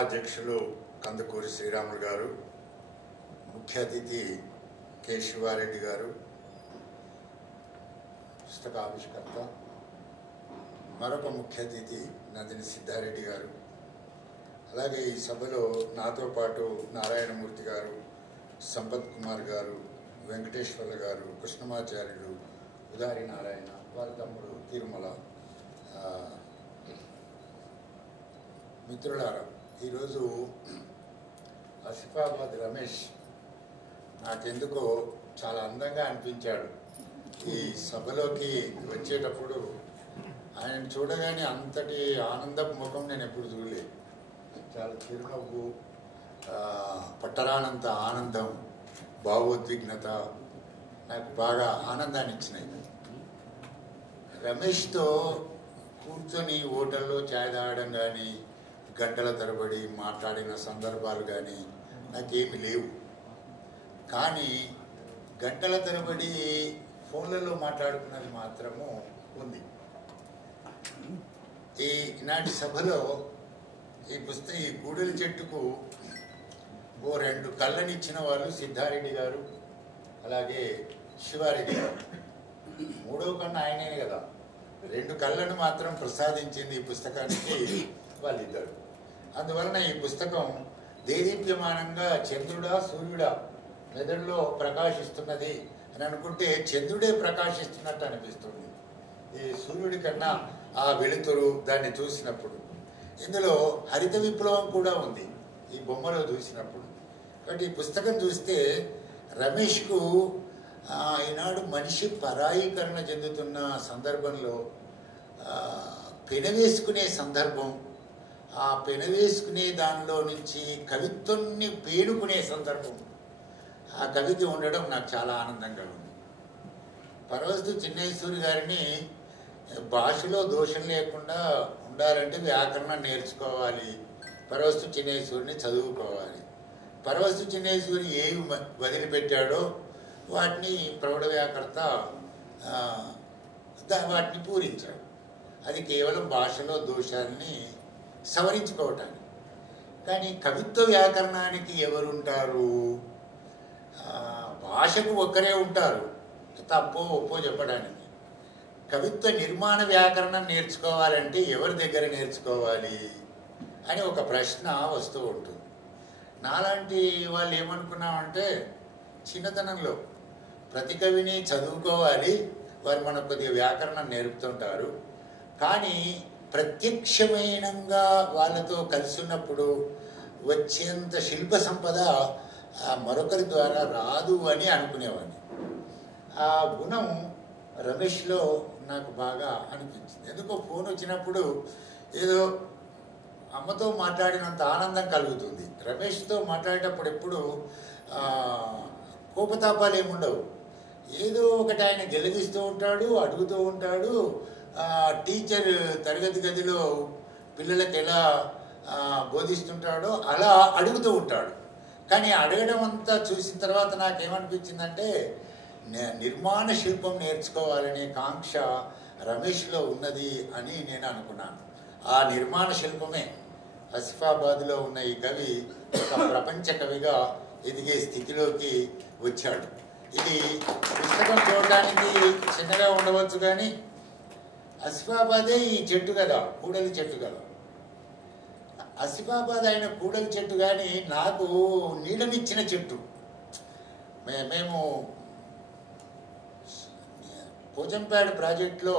అధ్యక్షులు కందుకూరి శ్రీరాములు గారు, ముఖ్య అతిథి కె శివారెడ్డి గారు, పుస్తక ఆవిష్కర్త మరొక ముఖ్య అతిథి నందిని సిద్ధారెడ్డి గారు, అలాగే ఈ సభలో నాతో పాటు నారాయణమూర్తి గారు, సంపత్ కుమార్ గారు, వెంకటేశ్వర్ల గారు, కృష్ణమాచార్యులు, ఉదారి నారాయణ, వారి తమ్ముడు తిరుమల, మిత్రులారా, ఈరోజు ఆసిఫాబాద్ రమేష్ నాకెందుకో చాలా అందంగా అనిపించాడు. ఈ సభలోకి వచ్చేటప్పుడు ఆయన చూడగానే అంతటి ఆనందపు ముఖం నేను ఎప్పుడు చూడలేదు. చాలా చిరునవ్వు, పట్టరానంత ఆనందం, భావోద్విగ్నత నాకు బాగా ఆనందాన్ని ఇచ్చినాయి. రమేష్తో కూర్చొని హోటల్లో ఛాయ్ తాగడం కానీ, గంటల తరబడి మాట్లాడిన సందర్భాలు కానీ నాకేమి లేవు. కానీ గంటల తరబడి ఫోన్లలో మాట్లాడుకున్నది మాత్రము ఉంది. ఈనాటి సభలో ఈ గూడెల చెట్టుకు ఓ 2 కళ్ళనిచ్చిన వాళ్ళు సిద్ధారెడ్డి గారు, అలాగే శివారెడ్డి గారు. 3వ కన్ను ఆయనే కదా. 2 కళ్ళను మాత్రం ప్రసాదించింది ఈ పుస్తకానికి వాళ్ళిద్దరు. అందువలన ఈ పుస్తకం దేదీప్యమానంగా చంద్రుడా సూర్యుడా మెదడులో ప్రకాశిస్తున్నది అని అనుకుంటే చంద్రుడే ప్రకాశిస్తున్నట్టు అనిపిస్తుంది ఈ సూర్యుడి కన్నా ఆ వెలుతురు దాన్ని చూసినప్పుడు. ఇందులో హరిత విప్లవం కూడా ఉంది ఈ బొమ్మలో చూసినప్పుడు. కాబట్టి ఈ పుస్తకం చూస్తే రమేష్కు ఈనాడు మనిషి పరాయీకరణ చెందుతున్న సందర్భంలో పెనవేసుకునే సందర్భం, ఆ పెనవేసుకునే దానిలో నుంచి కవిత్వాన్ని పేనుకునే సందర్భం ఆ కవికి ఉండడం నాకు చాలా ఆనందంగా ఉంది. పరవస్తు చిన్నేశ్వరి గారిని భాషలో దోషం లేకుండా ఉండాలంటే వ్యాకరణం నేర్చుకోవాలి, పరవస్తు చిన్నేశ్వరిని చదువుకోవాలి. పరవస్తు చిన్నేశ్వరి ఏవి వదిలిపెట్టాడో వాటిని ప్రౌఢ వ్యాకర్త వాటిని పూరించాడు. అది కేవలం భాషలో దోషాలని సవరించుకోవటానికి. కానీ కవిత్వ వ్యాకరణానికి ఎవరుంటారు? భాషకు ఒక్కరే ఉంటారు, తప్పో ఒప్పో చెప్పడానికి. కవిత్వ నిర్మాణ వ్యాకరణం నేర్చుకోవాలంటే ఎవరి దగ్గర నేర్చుకోవాలి అని ఒక ప్రశ్న వస్తూ ఉంటుంది. నాలాంటి వాళ్ళు ఏమనుకున్నామంటే చిన్నతనంలో ప్రతి కవిని చదువుకోవాలి, వారు మనకు కొద్దిగా వ్యాకరణం నేర్పుతుంటారు. కానీ ప్రత్యక్షమైనంగా వాళ్ళతో కలిసి ఉన్నప్పుడు వచ్చేంత శిల్ప సంపద మరొకరి ద్వారా రాదు అని అనుకునేవాడిని. ఆ గుణం రమేష్లో నాకు బాగా అనిపించింది. ఎందుకో ఫోన్ వచ్చినప్పుడు ఏదో అమ్మతో మాట్లాడినంత ఆనందం కలుగుతుంది. రమేష్తో మాట్లాడేటప్పుడు ఎప్పుడు కోపతాపాలు ఏముండవు. ఏదో ఒకటి ఆయన గెలిగిస్తూ ఉంటాడు, అడుగుతూ ఉంటాడు. టీచర్ తరగతి గదిలో పిల్లలకు ఎలా బోధిస్తుంటాడో అలా అడుగుతూ ఉంటాడు. కానీ అడగడం అంతా చూసిన తర్వాత నాకేమనిపించిందంటే నిర్మాణ శిల్పం నేర్చుకోవాలనే కాంక్ష రమేష్లో ఉన్నది అని నేను అనుకున్నాను. ఆ నిర్మాణ శిల్పమే ఆసిఫాబాద్లో ఉన్న ఈ కవి ఒక ప్రపంచ కవిగా ఎదిగే స్థితిలోకి వచ్చాడు. ఇది పుస్తకం చూడడానికి చిన్నగా ఉండవచ్చు, కానీ ఆసిఫాబాదే ఈ చెట్టు కదా, కూడలి చెట్టు కదా. ఆసిఫాబాద్ అయిన కూడలి చెట్టు కానీ నాకు నీడనిచ్చిన చెట్టు. మేము పోచంపేట ప్రాజెక్టులో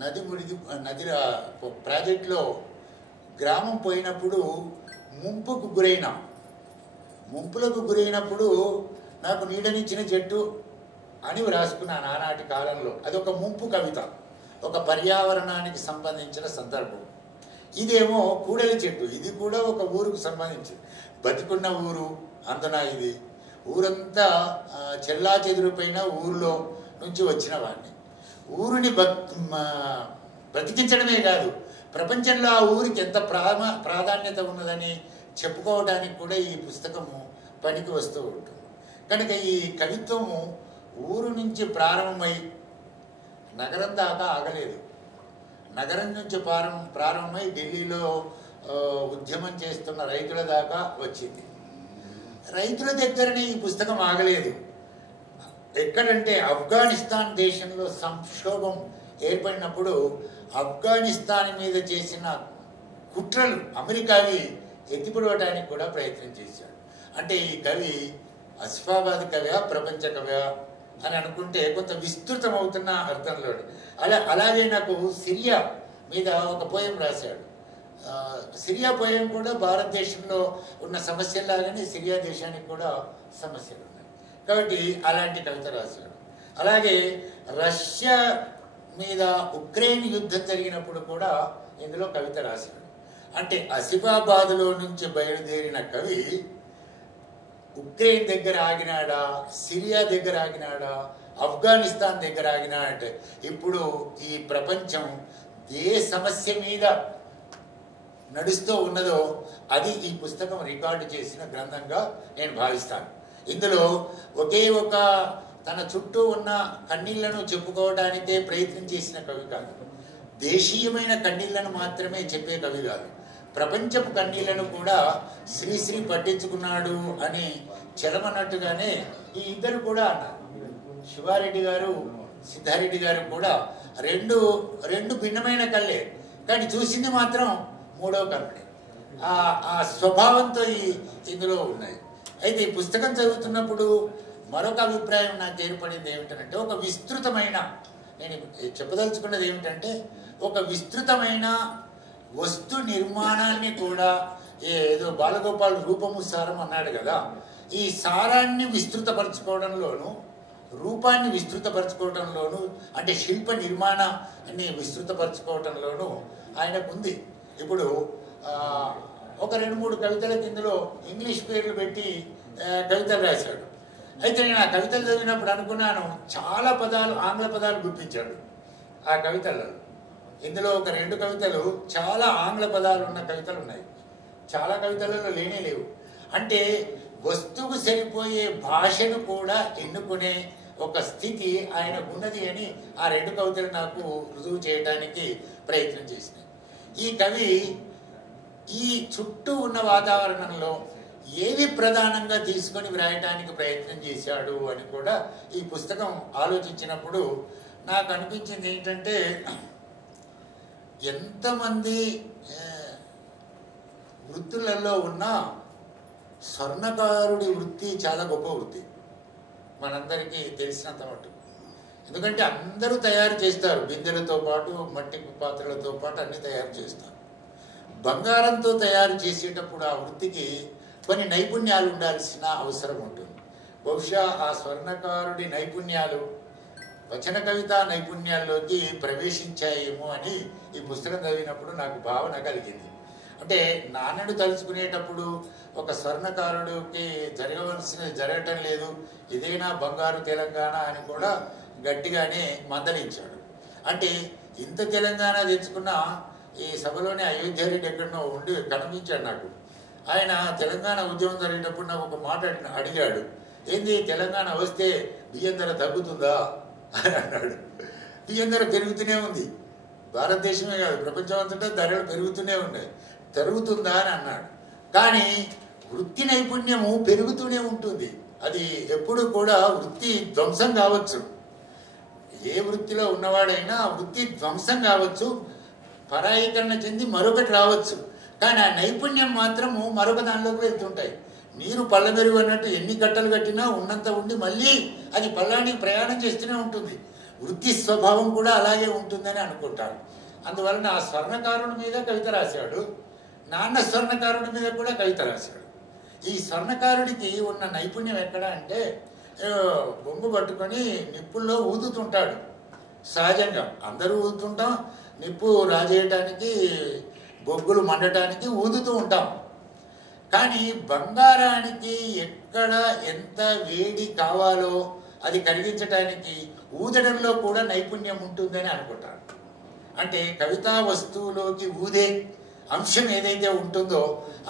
నది ప్రాజెక్టులో గ్రామం పోయినప్పుడు ముంపులకు గురైనప్పుడు నాకు నీడనిచ్చిన చెట్టు అని వ్రాసుకున్నాను ఆనాటి కాలంలో. అదొక ముంపు కవిత, ఒక పర్యావరణానికి సంబంధించిన సందర్భం. ఇదేమో కూడలి చెట్టు, ఇది కూడా ఒక ఊరుకు సంబంధించి బతికున్న ఊరు. అందున ఇది ఊరంతా చెల్లా చెదురుపైన ఊరిలో నుంచి వచ్చిన వాడిని. ఊరిని బ్రతికించడమే కాదు, ప్రపంచంలో ఆ ఊరికి ఎంత ప్రాధాన్యత ఉన్నదని చెప్పుకోవడానికి కూడా ఈ పుస్తకము పనికి వస్తూ ఉంటుంది. కనుక ఈ కవిత్వము ఊరు నుంచి ప్రారంభమై నగరం దాకా ఆగలేదు. నగరం నుంచి ప్రారంభమై ఢిల్లీలో ఉద్యమం చేస్తున్న రైతుల దాకా వచ్చింది. రైతుల దగ్గరనే ఈ పుస్తకం ఆగలేదు. ఎక్కడంటే ఆఫ్ఘనిస్తాన్ దేశంలో సంక్షోభం ఏర్పడినప్పుడు ఆఫ్ఘనిస్తాన్ మీద చేసిన కుట్రలు అమెరికావి ఎత్తిపడవటానికి కూడా ప్రయత్నం చేశాడు. అంటే ఈ కవి ఆసిఫాబాద్ కవియా ప్రపంచ కవియా అని అనుకుంటే కొంత విస్తృతం అవుతున్న అర్థంలో. అలాగే నాకు సిరియా మీద ఒక పోయం రాశాడు. సిరియా పోయం కూడా భారతదేశంలో ఉన్న సమస్యలాగానే సిరియా దేశానికి కూడా సమస్యలు ఉన్నాయి కాబట్టి అలాంటి కవిత రాశాడు. అలాగే రష్యా మీద ఉక్రెయిన్ యుద్ధం జరిగినప్పుడు కూడా ఇందులో కవిత రాశాడు. అంటే ఆసిఫాబాద్లో నుంచి బయలుదేరిన కవి ఉక్రెయిన్ దగ్గర ఆగినాడా, సిరియా దగ్గర ఆగినాడా, ఆఫ్ఘనిస్తాన్ దగ్గర ఆగినాడంటే ఇప్పుడు ఈ ప్రపంచం ఏ సమస్య మీద నడుస్తూ ఉన్నదో అది ఈ పుస్తకం రికార్డు చేసిన గ్రంథంగా నేను భావిస్తాను. ఇందులో ఒకే ఒక తన చుట్టూ ఉన్న కన్నీళ్లను చెప్పుకోవడానికే ప్రయత్నం చేసిన కవి కాదు, దేశీయమైన కన్నీళ్లను మాత్రమే చెప్పే కవి కాదు, ప్రపంచపు కన్నీళ్లను కూడా శ్రీశ్రీ పట్టించుకున్నాడు అని చెలమన్నట్టుగానే ఈ ఇద్దరు కూడా అన్నారు. శివారెడ్డి గారు, సిద్ధారెడ్డి గారు కూడా రెండు భిన్నమైన కళ్ళే, కానీ చూసింది మాత్రం మూడవ కన్నుడే. ఆ స్వభావంతో ఇందులో ఉన్నాయి. అయితే ఈ పుస్తకం చదువుతున్నప్పుడు మరొక అభిప్రాయం నాకు ఏర్పడింది ఏమిటంటే, ఒక విస్తృతమైన, నేను చెప్పదలుచుకున్నది ఏమిటంటే, ఒక విస్తృతమైన వస్తు నిర్మాణాన్ని కూడా ఏదో బాలగోపాల్ రూపము సారం అన్నాడు కదా, ఈ సారాన్ని విస్తృతపరచుకోవడంలోనూ రూపాన్ని విస్తృతపరచుకోవడంలోనూ అంటే శిల్ప నిర్మాణాన్ని విస్తృతపరచుకోవడంలోనూ ఆయనకుంది. ఇప్పుడు ఒక 2-3 కవితలకు ఇందులో ఇంగ్లీష్ పేర్లు పెట్టి కవితలు రాశాడు. అయితే నేను ఆ కవితలు చదివినప్పుడు అనుకున్నాను, చాలా పదాలు ఆంగ్ల పదాలు గుర్తించాడు ఆ కవితలలో. ఇందులో ఒక 2 కవితలు చాలా ఆంగ్ల పదాలు ఉన్న కవితలు ఉన్నాయి, చాలా కవితలలో లేనే లేవు. అంటే వస్తువుకు సరిపోయే భాషను కూడా ఎన్నుకునే ఒక స్థితి ఆయనకున్నది అని ఆ 2 కవితలు నాకు రుజువు చేయడానికి ప్రయత్నం చేసినాయి. ఈ కవి ఈ చుట్టూ ఉన్న వాతావరణంలో ఏవి ప్రధానంగా తీసుకొని వ్రాయటానికి ప్రయత్నం చేశాడు అని కూడా ఈ పుస్తకం ఆలోచించినప్పుడు నాకు అనిపించింది ఏంటంటే, ఎంతమంది వృత్తులలో ఉన్న స్వర్ణకారుడి వృత్తి చాలా గొప్ప వృత్తి మనందరికీ తెలిసినంత మటుకు. ఎందుకంటే అందరూ తయారు చేస్తారు, బిందెలతో పాటు మట్టి పాత్రలతో పాటు అన్ని తయారు చేస్తారు. బంగారంతో తయారు చేసేటప్పుడు ఆ వృత్తికి కొన్ని నైపుణ్యాలు ఉండాల్సిన అవసరం ఉంటుంది. బహుశా ఆ స్వర్ణకారుడి నైపుణ్యాలు వచన కవిత నైపుణ్యాల్లోకి ప్రవేశించాయేమో అని ఈ పుస్తకం చదివినప్పుడు నాకు భావన కలిగింది. అంటే నాన్నను తలుచుకునేటప్పుడు ఒక స్వర్ణకారుడికి జరగవలసినది జరగటం లేదు, ఇదేనా బంగారు తెలంగాణ అని కూడా గట్టిగానే మందలించాడు. అంటే ఇంత తెలంగాణ తెచ్చుకున్న ఈ సభలోనే అయోధ్యారెడ్డి ఎక్కడనో ఉండి కనిపించాడు నాకు. ఆయన తెలంగాణ ఉద్యమం జరిగేటప్పుడు నాకు ఒక మాట అడిగాడు, ఏంది తెలంగాణ వస్తే బియ్యం ధర తగ్గుతుందా అని అన్నాడు. బియ్యం ధర పెరుగుతూనే ఉంది, భారతదేశమే కాదు ప్రపంచం అంతటా ధరలు పెరుగుతూనే ఉన్నాయి, తరుగుతుందా అని అన్నాడు. కానీ వృత్తి నైపుణ్యము పెరుగుతూనే ఉంటుంది, అది ఎప్పుడు కూడా వృత్తి ధ్వంసం కావచ్చు. ఏ వృత్తిలో ఉన్నవాడైనా వృత్తి ధ్వంసం కావచ్చు, పరాయీకరణ చెంది మరొకటి రావచ్చు, కానీ ఆ నైపుణ్యం మాత్రము మరొక దానిలోకి వెళ్తుంటాయి. నీరు పళ్ళ మెరుగు అన్నట్టు ఎన్ని కట్టలు కట్టినా ఉన్నంత ఉండి మళ్ళీ అది పళ్ళానికి ప్రయాణం చేస్తూనే ఉంటుంది. వృత్తి స్వభావం కూడా అలాగే ఉంటుందని అనుకుంటాను. అందువలన ఆ స్వర్ణకారుడి మీద కవిత రాశాడు, నాన్న స్వర్ణకారుడి మీద కూడా కవిత రాశాడు. ఈ స్వర్ణకారుడికి ఉన్న నైపుణ్యం ఎక్కడ అంటే, బొంగు పట్టుకొని నిప్పుల్లో ఊదుతుంటాడు. సహజంగా అందరూ ఊదుతుంటాం, నిప్పు రాజేయటానికి బొగ్గులు మండటానికి ఊదుతూ ఉంటాం. కానీ బంగారానికి ఎక్కడ ఎంత వేడి కావాలో అది కలిగించడానికి ఊదడంలో కూడా నైపుణ్యం ఉంటుందని అనుకుంటాను. అంటే కవితా వస్తువులోకి ఊదే అంశం ఏదైతే ఉంటుందో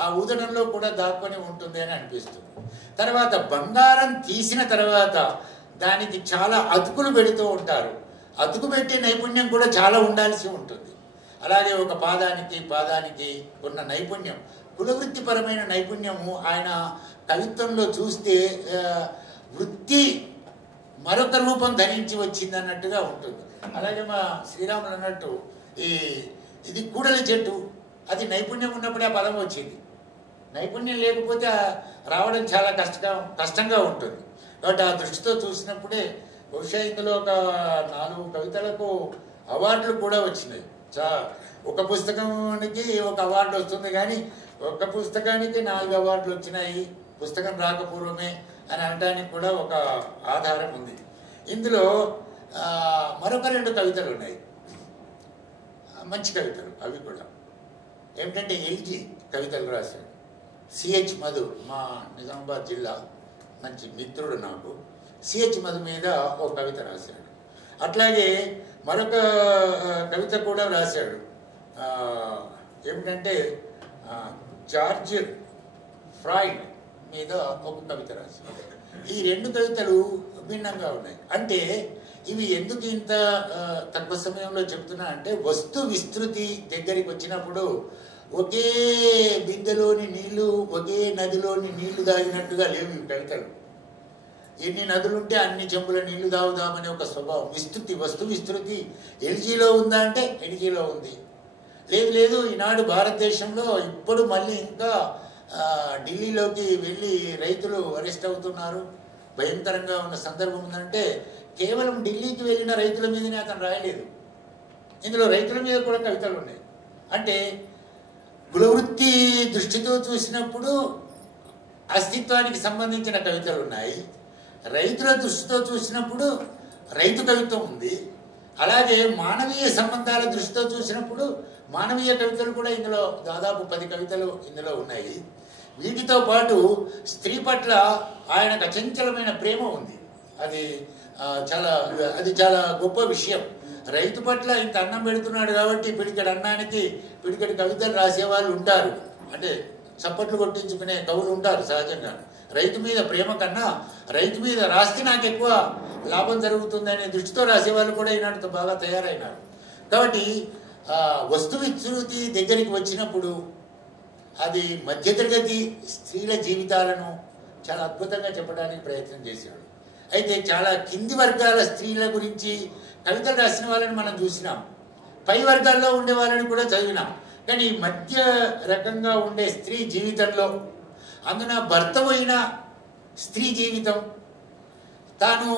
ఆ ఊదడంలో కూడా దాక్కొని ఉంటుంది అని అనిపిస్తుంది. తర్వాత బంగారం తీసిన తర్వాత దానికి చాలా అతుకులు పెడుతూ ఉంటారు, అతుకు పెట్టే నైపుణ్యం కూడా చాలా ఉండాల్సి ఉంటుంది. అలాగే ఒక పాదానికి ఉన్న నైపుణ్యం, కులవృత్తిపరమైన నైపుణ్యము ఆయన కవిత్వంలో చూస్తే వృత్తి మరొక రూపం ధరించి వచ్చింది అన్నట్టుగా ఉంటుంది. అలాగే మా శ్రీరాములు అన్నట్టు ఇది కూడలి చెట్టు, అది నైపుణ్యం ఉన్నప్పుడే ఆ పదం వచ్చింది. నైపుణ్యం లేకపోతే రావడం చాలా కష్టంగా ఉంటుంది. కాబట్టి ఆ దృష్టితో చూసినప్పుడే బహుశా ఇందులో ఒక 4 కవితలకు అవార్డులు కూడా వచ్చినాయి. ఒక పుస్తకానికి ఒక అవార్డు వస్తుంది, కానీ ఒక పుస్తకానికి 4 అవార్డులు వచ్చినాయి పుస్తకం రాకపూర్వమే అని అనడానికి కూడా ఒక ఆధారం ఉంది. ఇందులో మరొక 2 కవితలు ఉన్నాయి, మంచి కవితలు. అవి కూడా ఏమిటంటే ఎల్జీ కవితలు రాశాడు. సిహెచ్ మధు, మా నిజామాబాద్ జిల్లా మంచి మిత్రుడు నాకు, సిహెచ్ మధు మీద ఒక కవిత రాశాడు. అట్లాగే మరొక కవిత కూడా రాశాడు, ఏమిటంటే జార్జ్ ఫ్రాయిడ్ మీద ఒక కవిత రాశాడు. ఈ 2 కవితలు భిన్నంగా ఉన్నాయి. అంటే ఇవి ఎందుకు ఇంత తక్కువ సమయంలో చెప్తున్నా అంటే, వస్తు విస్తృతి దగ్గరికి వచ్చినప్పుడు ఒకే బిందెలోని నీళ్లు, ఒకే నదిలోని నీళ్లు దాగినట్టుగా లేవు ఈ కవితలు. ఎన్ని నదులుంటే అన్ని చెంబుల నీళ్లు తాగుదామనే ఒక స్వభావం. వస్తు విస్తృతి ఎల్జీలో ఉందా అంటే ఎల్జీలో ఉంది. లేదు ఈనాడు భారతదేశంలో ఇప్పుడు మళ్ళీ ఇంకా ఢిల్లీలోకి వెళ్ళి రైతులు అరెస్ట్ అవుతున్నారు, భయంకరంగా ఉన్న సందర్భం ఉందంటే కేవలం ఢిల్లీకి వెళ్ళిన రైతుల మీదనే అతను రాయలేదు. ఇందులో రైతుల మీద కూడా కవితలు ఉన్నాయి. అంటే కులవృత్తి దృష్టితో చూసినప్పుడు అస్తిత్వానికి సంబంధించిన కవితలు ఉన్నాయి, రైతుల దృష్టితో చూసినప్పుడు రైతు కవిత్వం ఉంది, అలాగే మానవీయ సంబంధాల దృష్టితో చూసినప్పుడు మానవీయ కవితలు కూడా ఇందులో దాదాపు 10 కవితలు ఇందులో ఉన్నాయి. వీటితో పాటు స్త్రీ పట్ల ఆయనకు అచంచలమైన ప్రేమ ఉంది. అది చాలా గొప్ప విషయం. రైతు పట్ల ఇంత అన్నం పెడుతున్నాడు కాబట్టి పిడికడి అన్నానికి పిడికడి కవితలు రాసేవాళ్ళు ఉంటారు, అంటే చప్పట్లు కొట్టించుకునే కవులు ఉంటారు సహజంగా. రైతు మీద ప్రేమ కన్నా రైతు మీద రాస్తే నాకు ఎక్కువ లాభం జరుగుతుందనే దృష్టితో రాసేవాళ్ళు కూడా ఈనాటితో బాగా తయారైనారు. కాబట్టి వస్తు విస్తృతి దగ్గరికి వచ్చినప్పుడు అది మధ్యతరగతి స్త్రీల జీవితాలను చాలా అద్భుతంగా చెప్పడానికి ప్రయత్నం చేశాడు. అయితే చాలా కింది వర్గాల స్త్రీల గురించి కవితలు రాసిన వాళ్ళని మనం చూసినాం, పై వర్గాల్లో ఉండే వాళ్ళని కూడా చదివినాం. కానీ మధ్య రకంగా ఉండే స్త్రీ జీవితంలో, అందున భర్త పోయిన స్త్రీ జీవితం, తాను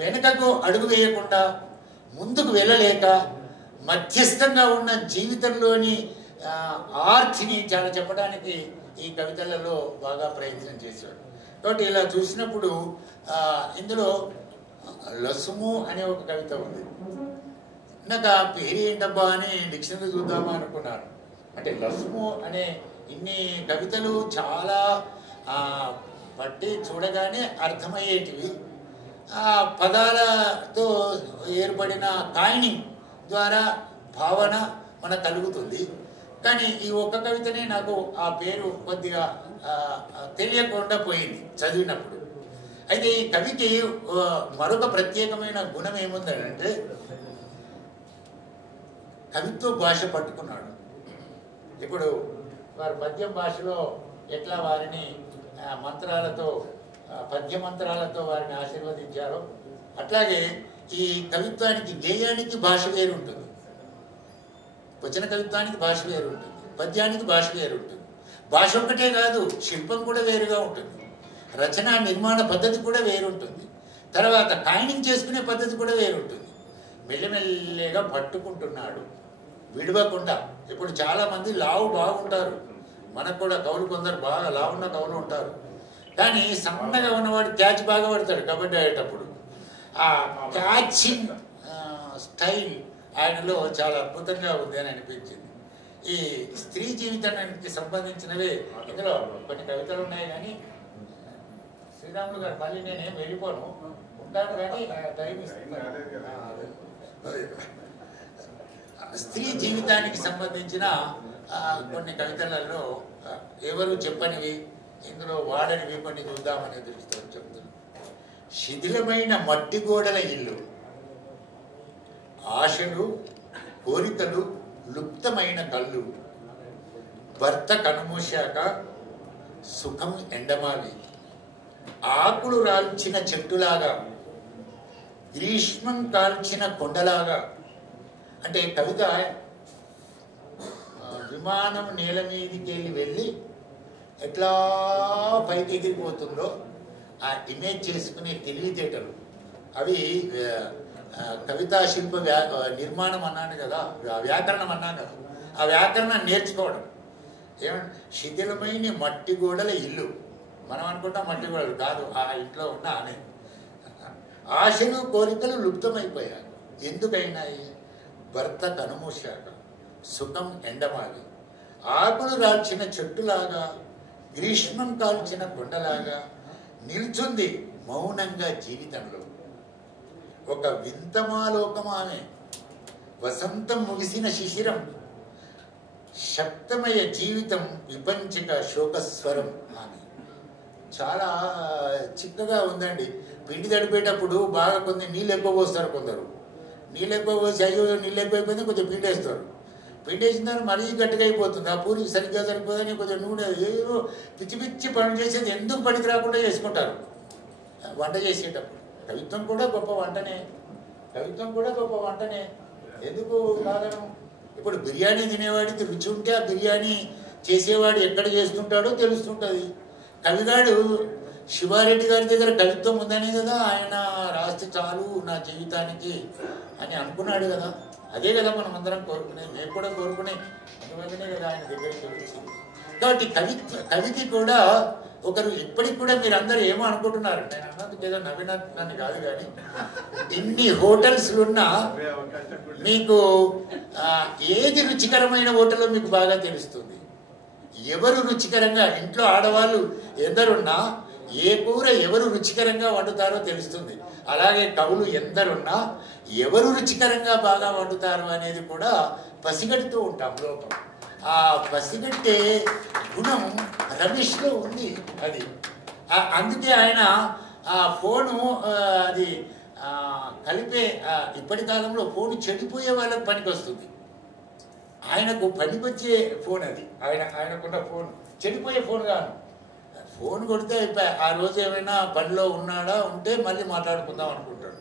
వెనుకకు అడుగు వేయకుండా ముందుకు వెళ్ళలేక మధ్యస్థంగా ఉన్న జీవితంలోని ఆర్తిని చాలా చెప్పడానికి ఈ కవితలలో బాగా ప్రయత్నం చేశాడు. కాబట్టి ఇలా చూసినప్పుడు ఇందులో లసుము అనే ఒక కవిత ఉంది. నాకు ఆ పేరు ఏంటబ్బా అని డిక్షనరీ చూద్దామా అనుకున్నాను. అంటే లసుము అనే ఇన్ని కవితలు చాలా పట్టి చూడగానే అర్థమయ్యేటివి, ఆ పదాలతో ఏర్పడిన కాయినింగ్ ద్వారా భావన మనకు కలుగుతుంది. కానీ ఈ ఒక్క కవితనే నాకు ఆ పేరు కొద్దిగా తెలియకుండా పోయింది చదివినప్పుడు. అయితే ఈ కవికి మరొక ప్రత్యేకమైన గుణం ఏముందంటే, కవిత్వ భాష పట్టుకున్నాడు. ఇప్పుడు వారు పద్యం భాషలో ఎట్లా వారిని మంత్రాలతో, పద్య మంత్రాలతో వారిని ఆశీర్వదించారో, అట్లాగే ఈ కవిత్వానికి, గేయానికి భాష వేరు ఉంటుంది, వచన కవిత్వానికి భాష వేరు ఉంటుంది, పద్యానికి భాష వేరు ఉంటుంది. భాష ఒక్కటే కాదు, శిల్పం కూడా వేరుగా ఉంటుంది, రచన నిర్మాణ పద్ధతి కూడా వేరుంటుంది, తర్వాత కాయినింగ్ చేసుకునే పద్ధతి కూడా వేరుంటుంది. మెల్లమెల్లగా పట్టుకుంటున్నాడు విడవకుండా. ఇప్పుడు చాలామంది లావు బాగుంటారు, మనకు కూడా కవులు కొందరు బాగా లావున్న కవులు ఉంటారు, కానీ సన్నగా ఉన్నవాడు క్యాచ్ బాగా పడతాడు కబడ్డీ ఆడేటప్పుడు. ఆ క్యాచింగ్ స్టైల్ ఆయనలో చాలా అద్భుతంగా ఉంది అని అనిపించింది. ఈ స్త్రీ జీవితానికి సంబంధించినవే ఇందులో కొన్ని కవితలు ఉన్నాయి. కానీ శ్రీరాములు గారు మళ్ళీ నేనేం వెళ్ళిపోను, ఉంటాను, కానీ టైం ఇస్తున్నాను. స్త్రీ జీవితానికి సంబంధించిన కొన్ని కవితలలో ఎవరు చెప్పనివి, ఇందులో వాడనివి కొన్ని చూద్దామనే దృష్టితో చెప్తున్నాను. శిథిలమైన మట్టి గోడల ఇల్లు, ఆశలు కోరికలు లుప్తమైన కళ్ళు, భర్త కనుమూశాక సుఖం ఎండమావి, ఆకులు రాల్చిన చెట్టులాగా, గ్రీష్మం కాల్చిన కొండలాగా. అంటే కవిత విమానం నేల మీదకి వెళ్ళి ఎట్లా పైకి ఎగిరిపోతుందో ఆ ఇమేజ్ చేసుకునే తెలివితేటలు అవి కవితా శిల్ప నిర్మాణం అన్నాను కదా, వ్యాకరణం అన్నాను కదా, ఆ వ్యాకరణం నేర్చుకోవడం. ఏమంటే శిథిలమైన మట్టి గోడల ఇల్లు, మనం అనుకుంటాం మట్టి గోడలు కాదు, ఆ ఇంట్లో ఉన్న ఆమె ఆశలు కోరికలు లుప్తమైపోయాయి. ఎందుకైనాయి? భర్త కనుమూశాక సుఖం ఎండమావి, ఆకులు రాల్చిన చెట్టులాగా, గ్రీష్మం కాల్చిన కొండలాగా నిల్చుంది మౌనంగా జీవితంలో. ఒక వింతమాలోకం ఆమె, వసంతం ముగిసిన శిశిరం, శక్తమయ జీవితం, విపంచిక శోకస్వరం ఆమె. చాలా చిక్కగా ఉందండి. పిండి తడిపేటప్పుడు బాగా కొంత నీళ్ళు ఎక్కువ పోస్తారు, కొందరు నీళ్ళు ఎక్కువ పోసి అయ్యో నీళ్ళు ఎక్కువైపోయింది కొంచెం పిండేస్తారు. పిండేసిన తర్వాత మరీ గట్టిగా అయిపోతుంది, ఆ పూరికి సరిగ్గా సరిపోదని కొంచెం నూనె ఏదో పిచ్చి పిచ్చి పనులు చేసేది ఎందుకు పనికి రాకుండా చేసుకుంటారు వంట చేసేటప్పుడు. కవిత్వం కూడా గొప్ప వంటనే, కవిత్వం కూడా గొప్ప వంటనే, ఎందుకు కాదను. ఇప్పుడు బిర్యానీ తినేవాడికి రుచి ఉంటే ఆ బిర్యానీ చేసేవాడు ఎక్కడ చేస్తుంటాడో తెలుస్తుంటుంది. కవిగాడు శివారెడ్డి గారి దగ్గర కవిత్వం ఉందనే కదా ఆయన రాస్తే చాలు నా జీవితానికి అని అనుకున్నాడు కదా. అదే కదా మనం అందరం కోరుకునేది, నేను కూడా కోరుకునే, అందువల్లనే కదా ఆయన దగ్గరికి వచ్చింది. కాబట్టి కవికి కూడా ఒకరు ఇప్పటికి కూడా మీరు అందరూ ఏమో అనుకుంటున్నారు, నేను అన్నందుకు ఏదో నవ్వినని కాదు, కానీ ఇన్ని హోటల్స్లున్నా మీకు ఏది రుచికరమైన హోటల్లో మీకు బాగా తెలుస్తుంది. ఎవరు రుచికరంగా, ఇంట్లో ఆడవాళ్ళు ఎందరున్నా ఏ కూర ఎవరు రుచికరంగా వండుతారో తెలుస్తుంది. అలాగే కవులు ఎందరున్నా ఎవరు రుచికరంగా బాగా వండుతారు అనేది కూడా పసిగడుతూ ఉంటాం లోపం. ఆ పసిగట్టే గుణం రమేష్లో ఉంది. అది అందుకే ఆయన ఆ ఫోను అది కలిపే ఇప్పటి కాలంలో ఫోను చెడిపోయే వాళ్ళకి పనికి వస్తుంది. ఆయనకు పనికొచ్చే ఫోన్ అది, ఆయనకున్న ఫోన్ చెడిపోయే ఫోన్ కాదు. ఫోన్ కొడితే అయిపోయి ఆ రోజు ఏమైనా పనిలో ఉన్నాడా ఉంటే మళ్ళీ మాట్లాడుకుందాం అనుకుంటాడు.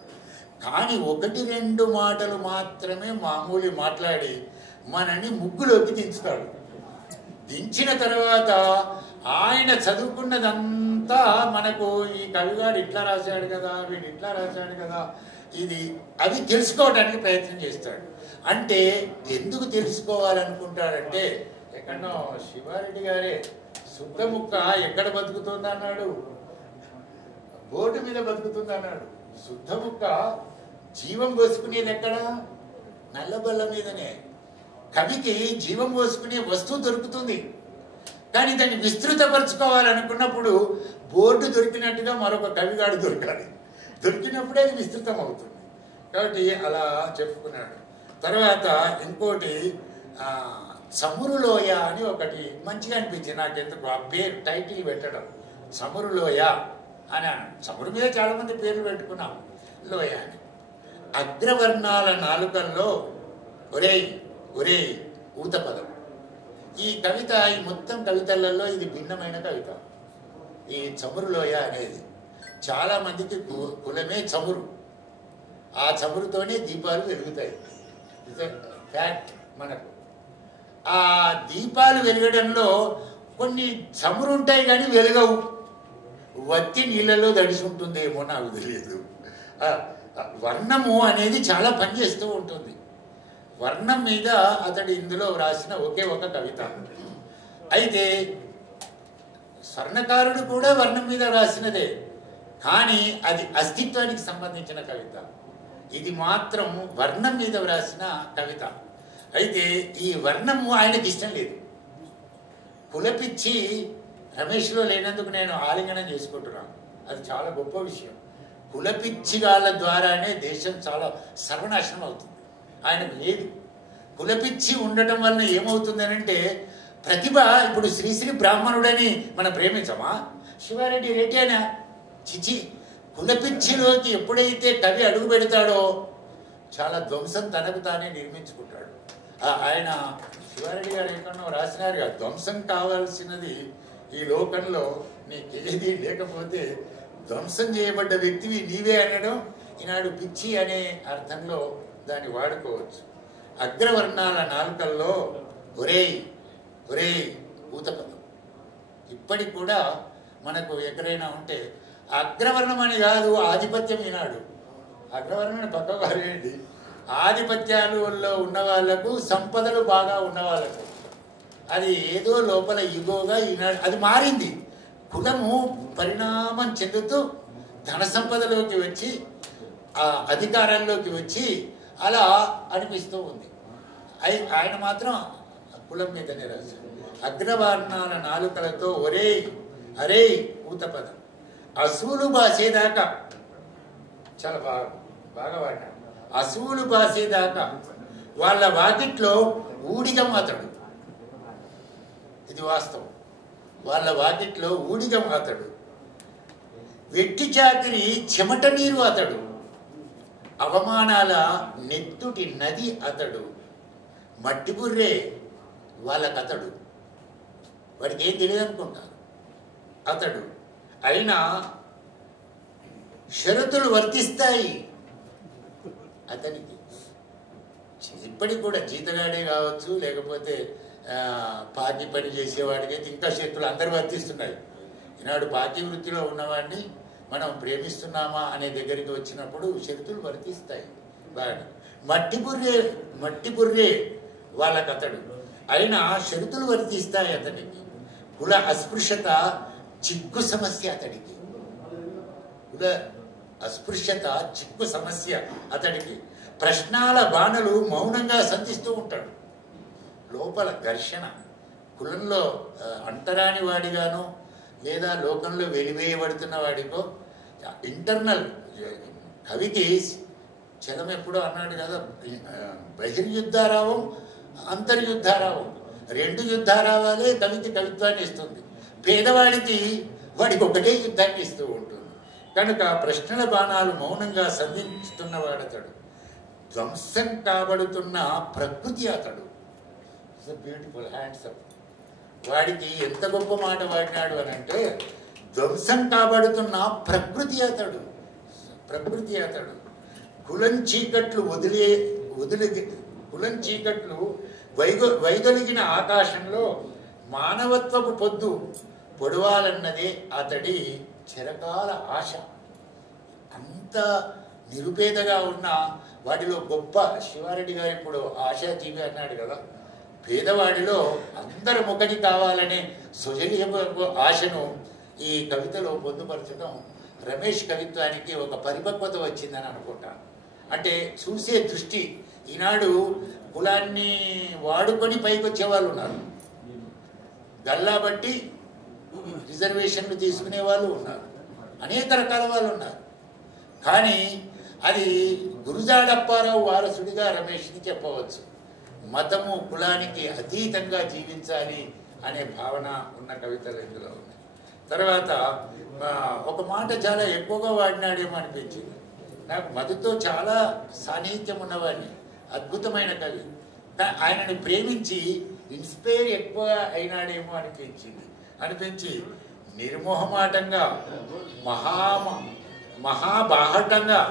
కానీ 1-2 మాటలు మాత్రమే మామూలు మాట్లాడి మనని ముగ్గులోకి దించుతాడు. దించిన తర్వాత ఆయన చదువుకున్నదంతా మనకు ఈ కవిగాడు ఇట్లా రాశాడు కదా, వీడు ఇట్లా రాశాడు కదా, ఇది అవి తెలుసుకోవడానికి ప్రయత్నం చేస్తాడు. అంటే ఎందుకు తెలుసుకోవాలనుకుంటాడంటే, ఎక్కడో శివారెడ్డి గారే శుద్ధ ముక్క ఎక్కడ బతుకుతుంది అన్నాడు, బోర్డు మీద బతుకుతుంది అన్నాడు. శుద్ధ ముక్క జీవం పోసుకునేది ఎక్కడ? నల్లబల్ల మీదనే. కవికి జీవం పోసుకునే వస్తువు దొరుకుతుంది, కానీ దాన్ని విస్తృతపరచుకోవాలనుకున్నప్పుడు బోర్డు దొరికినట్టుగా మరొక కవిగాడు దొరకాలి. దొరికినప్పుడే అది విస్తృతం అవుతుంది. కాబట్టి అలా చెప్పుకున్నాడు. తర్వాత ఇంకోటి చమురులోయ అని ఒకటి మంచిగా అనిపించింది నాకెందుకు, ఆ పేరు టైటిల్ పెట్టడం చమురులోయ అని. చమురు మీద చాలామంది పేర్లు పెట్టుకున్నాం, లోయ అని. అగ్రవర్ణాల నాలుకల్లో ఒరేయ్ ఒరేయ్ ఊత పదం. ఈ కవిత ఈ మొత్తం కవితలలో ఇది భిన్నమైన కవిత. ఈ చమురులోయ అనేది చాలామందికి కులమే చమురు, ఆ చమురుతోనే దీపాలు వెలుగుతాయి. It's fact. మనకు ఆ దీపాలు వెలగడంలో కొన్ని చమురు ఉంటాయి కానీ వెలగవు. వత్తి నీళ్ళలో తడిసి ఉంటుందేమో నాకు తెలియదు. వర్ణము అనేది చాలా పనిచేస్తూ ఉంటుంది. వర్ణం మీద అతడు ఇందులో వ్రాసిన ఒకే ఒక కవిత. అయితే స్వర్ణకారుడు కూడా వర్ణం మీద వ్రాసినదే, కానీ అది అస్తిత్వానికి సంబంధించిన కవిత. ఇది మాత్రం వర్ణం మీద వ్రాసిన కవిత. అయితే ఈ వర్ణము ఆయనకి ఇష్టం లేదు. కులపిచ్చి రమేష్లో లేనందుకు నేను ఆలింగనం చేసుకుంటున్నాను, అది చాలా గొప్ప విషయం. కులపిచ్చిగాళ్ళ ద్వారానే దేశం చాలా సర్వనాశనం అవుతుంది. ఆయనకు లేదు. కులపిచ్చి ఉండటం వలన ఏమవుతుందని అంటే, ప్రతిభ ఇప్పుడు శ్రీశ్రీ బ్రాహ్మణుడని మనం ప్రేమించమా? శివారెడ్డి రెడ్డి అయినా చిచి. కులపిచ్చిలోకి ఎప్పుడైతే కవి అడుగు పెడతాడో చాలా ధ్వంసం తనకు తానే నిర్మించుకుంటాడు. ఆయన శివారెడ్డి గారు ఎక్కడో రాసినారుగా, ధ్వంసం కావాల్సినది ఈ లోకంలో నీకేది లేకపోతే ధ్వంసం చేయబడ్డ వ్యక్తివి నీవే అనడం ఈనాడు పిచ్చి అనే అర్థంలో దాన్ని వాడుకోవచ్చు. అగ్రవర్ణాల నాలుకల్లో ఒరేయ్ ఒరేయ్ ఊతపదం. ఇప్పటికి కూడా మనకు ఎక్కడైనా ఉంటే అగ్రవర్ణం అని కాదు, ఆధిపత్యం ఈనాడు. అగ్రవర్ణం పక్కవారేంటి, ఆధిపత్యాలలో ఉన్న వాళ్లకు, సంపదలు బాగా ఉన్న వాళ్ళకు అది ఏదో లోపల ఇగోగా ఈనాడు అది మారింది. కులము పరిణామం చెందుతూ ధన సంపదలోకి వచ్చి అధికారంలోకి వచ్చి అలా అనిపిస్తూ ఉంది. ఆయన మాత్రం కులం మీదనే రాశారు. అగ్రవర్ణాల నాలుకలతో ఒరే అరే ఊతపదం. అసూలు బాసేదాకా చాలా బాగా వాడినాడు. అసూలు బాసేదాకా వాళ్ళ వాకిట్లో ఊడిగం అతడు. ఇది వాస్తవం. వాళ్ళ వాకిట్లో ఊడిగం అతడు. వెట్టి చాకిరి చెమట నీరు అతడు. అవమానాల నెత్తుటి నది అతడు. మట్టి బుర్రే వాళ్ళకతడు. వాడికి ఏం తెలియదు అనుకుంటారు అతడు. అయినా షరతులు వర్తిస్తాయి అతనికి. ఇప్పటికి కూడా జీతగాడే కావచ్చు, లేకపోతే పాకి పని చేసేవాడికి ఇంకా షరతులు అందరు వర్తిస్తున్నాయి. ఈనాడు పాకి వృత్తిలో ఉన్నవాడిని మనం ప్రేమిస్తున్నామా అనే దగ్గరికి వచ్చినప్పుడు షరతులు వర్తిస్తాయి బాగా. మట్టి బుర్రే వాళ్ళకతడు. అయినా షరతులు వర్తిస్తాయి అతనికి. కుల అస్పృశ్యత చిక్కు సమస్య అతడికి. కుల అస్పృశ్యత చిక్కు సమస్య అతడికి. ప్రశ్నల బాణలు మౌనంగా సంధిస్తూ ఉంటాడు. లోపల ఘర్షణ. కులంలో అంటరాని వాడిగానో లేదా లోకంలో వెలివేయబడుతున్న వాడికో ఇంటర్నల్. కవికి చలం ఎప్పుడో అన్నాడు కదా, బహిర్యుద్ధారావం అంతర్యుద్ధారావం, రెండు యుద్ధారావాలే కవికి కవిత్వాన్ని ఇస్తుంది. పేదవాడికి వాడికి ఒకటే యుద్ధాన్ని ఇస్తూ ఉంటుంది. కనుక ప్రశ్నల బాణాలు మౌనంగా సంధిస్తున్నవాడతడు. ధ్వంసం కాబడుతున్న ప్రకృతి అతడు. Beautiful handsome. వాడికి ఎంత గొప్ప మాట వాడినాడు అని అంటే, ధ్వంసం కాబడుతున్న ప్రకృతి అతడు. ప్రకృతి అతడు. కులం చీకట్లు కులం చీకట్లు వైదొలిగిన ఆకాశంలో మానవత్వపు పొద్దు పొడవాలన్నదే అతడి చిరకాల ఆశ. అంత నిరుపేదగా ఉన్న వాడిలో గొప్ప శివారెడ్డి గారు ఇప్పుడు ఆశాజీవి అన్నాడు కదా, పేదవాడిలో అందరు ముఖని కావాలనే సుజనీయ ఆశను ఈ కవితలో పొందుపరచడం రమేష్ కవిత్వానికి ఒక పరిపక్వత వచ్చిందని అనుకుంటాను. అంటే చూసే దృష్టి. ఈనాడు కులాన్ని వాడుకొని పైకి వచ్చే వాళ్ళు ఉన్నారు, గల్లా బట్టి రిజర్వేషన్లు తీసుకునే వాళ్ళు ఉన్నారు, అనేక రకాల వాళ్ళు ఉన్నారు. కానీ అది గురుజాడప్పారావు వారసుడిగా రమేష్ని చెప్పవచ్చు. మతము కులానికి అతీతంగా జీవించాలి అనే భావన ఉన్న కవితలు ఇందులో ఉన్నాయి. తర్వాత ఒక మాట చాలా ఎక్కువగా వాడినాడేమో అనిపించింది నాకు. మధుతో చాలా సాన్నిహిత్యం ఉన్నవాడిని, అద్భుతమైన కవి. ఆయనని ప్రేమించి ఇన్స్పైర్ ఎక్కువ అయినాడేమో అనిపించి నిర్మోహమాటంగా మహాబాహటంగా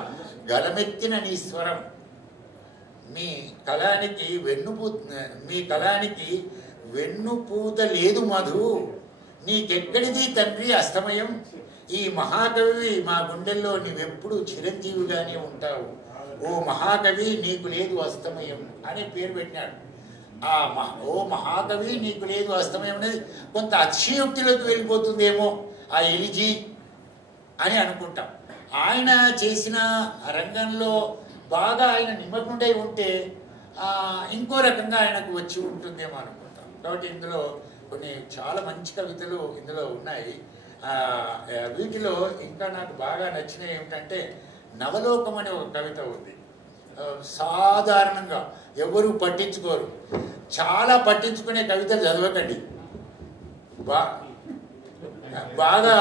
గలమెత్తిన నీ స్వరం, మీ కళానికి వెన్నుపూత లేదు మధు, నీకెక్కడిది తండ్రి అస్తమయం, ఈ మహాకవి మా గుండెల్లో నీవెప్పుడు చిరంజీవిగానే ఉంటావు, ఓ మహాకవి నీకు లేదు అస్తమయం అనే పేరు పెట్టినాడు. ఓ మహాకవి నీకు లేదు అస్తమయం అనేది కొంత అతిశయోక్తిలోకి వెళ్ళిపోతుందేమో ఆ ఎలిజీ అని అనుకుంటాం. ఆయన చేసిన రంగంలో బాగా ఆయన నిమగ్నుడై ఉంటే ఇంకో రకంగా ఆయనకు వచ్చి ఉంటుందేమో అనుకుంటాం. కాబట్టి ఇందులో కొన్ని చాలా మంచి కవితలు ఇందులో ఉన్నాయి. వీటిలో ఇంకా నాకు బాగా నచ్చినవి ఏమిటంటే, నవలోకం అనే ఒక కవిత ఉంది. సాధారణంగా ఎవరు పట్టించుకోరు. చాలా పట్టించుకునే కవితలు చదవకండి. బాగా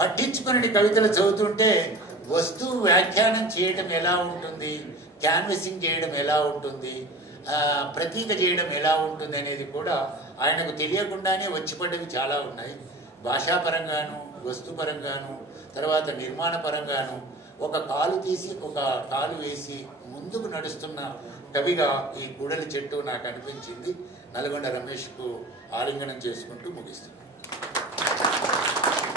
పట్టించుకునే కవితలు చదువుతుంటే వస్తువు వ్యాఖ్యానం చేయటం ఎలా ఉంటుంది, క్యాన్వసింగ్ చేయడం ఎలా ఉంటుంది, ప్రతీక చేయడం ఎలా ఉంటుంది అనేది కూడా ఆయనకు తెలియకుండానే వచ్చిపడ్డవి చాలా ఉన్నాయి. భాషాపరంగాను, వస్తుపరంగాను, తర్వాత నిర్మాణ పరంగాను ఒక కాలు తీసి ఒక కాలు వేసి ముందుకు నడుస్తున్న కవిగా ఈ కూడలి చెట్టు నాకు అనిపించింది. నల్గొండ రమేష్కు ఆలింగనం చేసుకుంటూ ముగిస్తున్నాను.